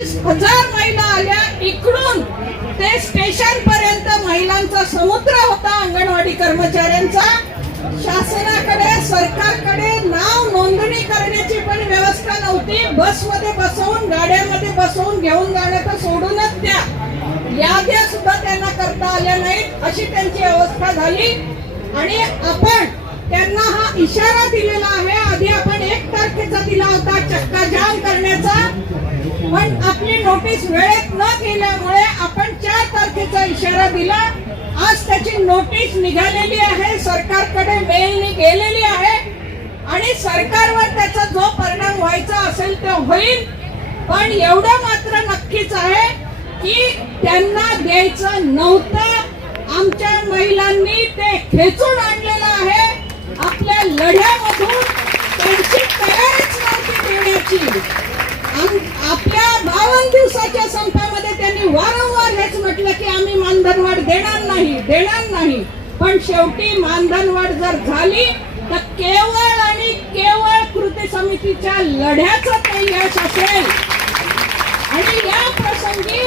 हजार महिला आल्या इकडून ते स्टेशन पर्यंत महिलांचा समुद्र होता अंगणवाडी कर्मचाऱ्यांचा। शासनाकडे सरकारकडे नाव नोंदणी करण्याची पण व्यवस्था नव्हती। बसमध्ये बसवून गाड्यामध्ये बसवून घेऊन जाणं तर सोडूनच द्या, याद्या सुद्धा त्यांना करता आल्या नाहीत, अशी त्यांची अवस्था झाली। आणि आपण त्यांना हा इशारा दिलेला आहे। आधी आपण 1 तारखेचा दिला होता चक्का जाम करण्याचा, पण आपली नोटीस वेळेत न केल्यामुळे आपण 4 तारखेचा इशारा दिला। आज त्याची नोटीस निघालेली आहे, सरकारकडे मेलनी गेलेली आहे आणि सरकारवर त्याचा जो परिणाम व्हायचा असेल तो होईल। पण एवढं मात्र नक्कीच आहे की त्यांना द्यायचं नव्हतं। आमच्या महिलांनी ते खेचून आणलेलं आहे। आपल्या लढ्यामधून त्यांची तयारीच नव्हती देण्याची। आपल्या 52 दिवसाच्या संपामध्ये त्यांनी वारंवार हेच म्हटलं की आम्ही मानधनवाढ देणार नाही। पण शेवटी मानधनवाढ जर झाली तर केवळ आणि केवळ कृती समितीच्या लढ्याचं ते यश असेल। आणि या प्रसंगी